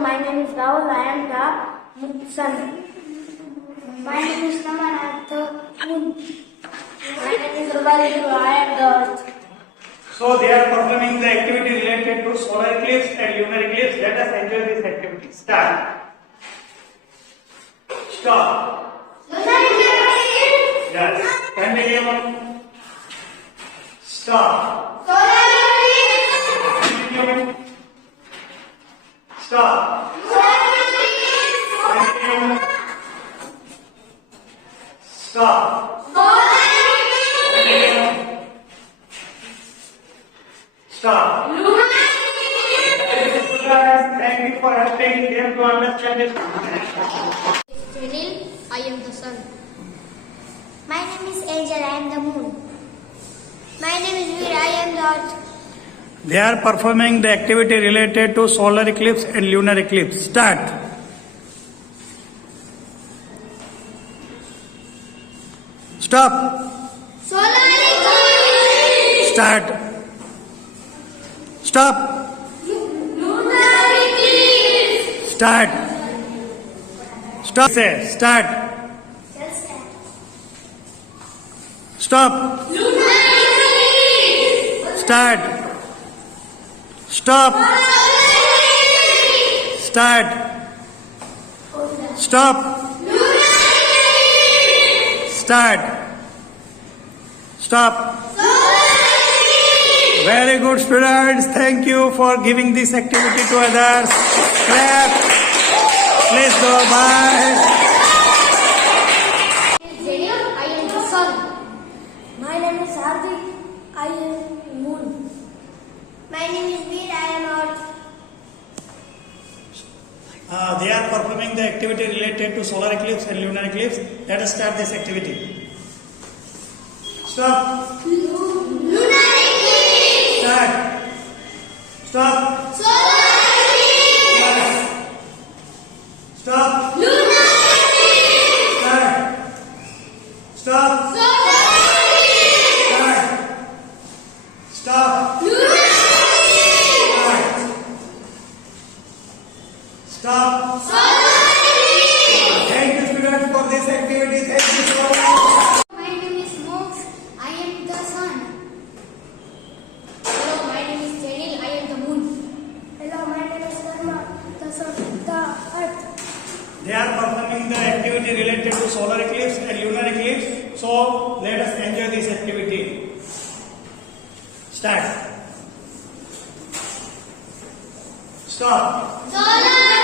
my name is Rahul. I am the sun. My name is Naman. I am the moon. My name is Rubali. I am the earth. So they are performing the activity related to solar eclipse and lunar eclipse. Let us enjoy this activity. Start. Stop. Lunar eclipse. Yes. Continue. Stop. Solar eclipse. Continue. Stop. Solar eclipse. Continue. Stop. Solar eclipse. Continue. Stop. Lunar eclipse. Guys, thank you for helping them to understand this. Sunil, I am the sun. My name is Angel. I am the moon. My name is Veer. I am the earth. They are performing the activity related to solar eclipse and lunar eclipse. Start. Stop. Solar eclipse. Start. Stop. Lunar eclipse. Start. Stop. Say start. Stop. Lunar eclipse. Start. Stop. Start. Stop. Start. Stop. Very good, students. Thank you for giving this activity to others. Clap. Please go. Bye. I am the sun. My name is Hardik. I am moon. My name is Veer. I am earth. They are performing the activity related to solar eclipse and lunar eclipse. Let us start this activity. Stop. Lunar eclipse. Start. Stop. Solar eclipse. Stop. Lunar eclipse. Start. Stop. Solar eclipse. Start. Stop. Lunar Stop. Solar eclipse. Thank you, students, for this activity. Thank you so much. My name is Mox. I am the sun. Hello, my name is Janil. I am the moon. Hello, my name is Dharma. The sun, the earth. They are performing the activity related to solar eclipse and lunar eclipse. So, let us enjoy this activity. Start. Stop. Solar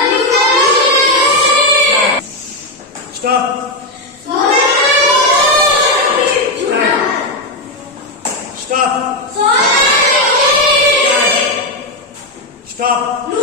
eclipse. Stop. Solar eclipse. Start. Stop. Solar eclipse. Stop.